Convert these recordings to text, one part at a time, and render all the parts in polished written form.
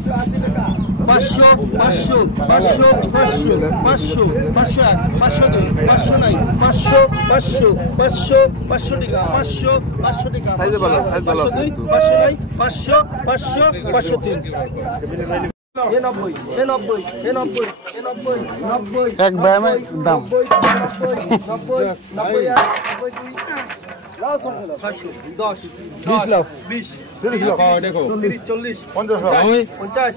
500 500 500 500 500 500 500 2 500 নাই 500 500 500 500 টাকা 500 500 টাকা সাইজ ভালো 500 নাই 500 500 500 3 এক ব্যায়ামের দাম 20 লাখ 20 30 লাখ 40 50 50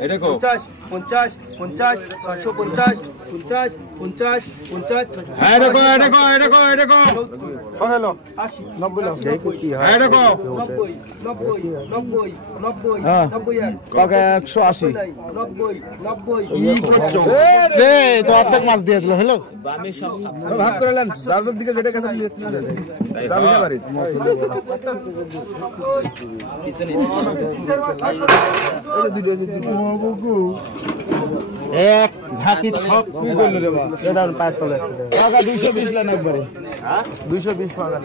50 50 50 750 50 50 50 দেখো 80 90 লাখ দেখো 90 90 কাকা 180 তো অর্ধেক মাছ দিয়ে দিল হলো ভাগ করে নেন যার দিকে যেটা কাছে যাবে না বাড়ি এক ঝাঁকি সব কি করলো রে বাবা এটার পায় চলে টাকা 220 লাখ একবারে 220 টাকা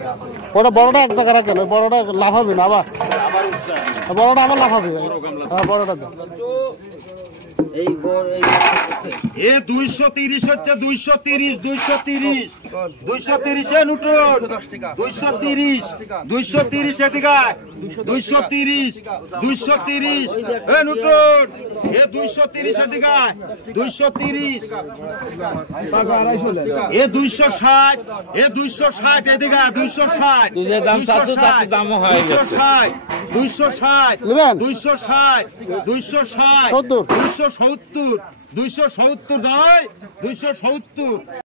ওটা বড়টা এক জায়গা রাখেন বড়টা লাভ হবে না আবার বড়টা আবার লাভ হবে হ্যাঁ বড়টা এই বড় এই এ 230 হচ্ছে 230 230 230 এ নুটন 230 230 এদিকে 230 230 এ নুটন এ 230 এদিকে 230 টাকা 250 লাখ এ 260 এ 260 এদিকে 260 তুই দাম চাচ্ছ তাতে দামও হয় 260 নেবেন 260 260 70 270 270 যায় 270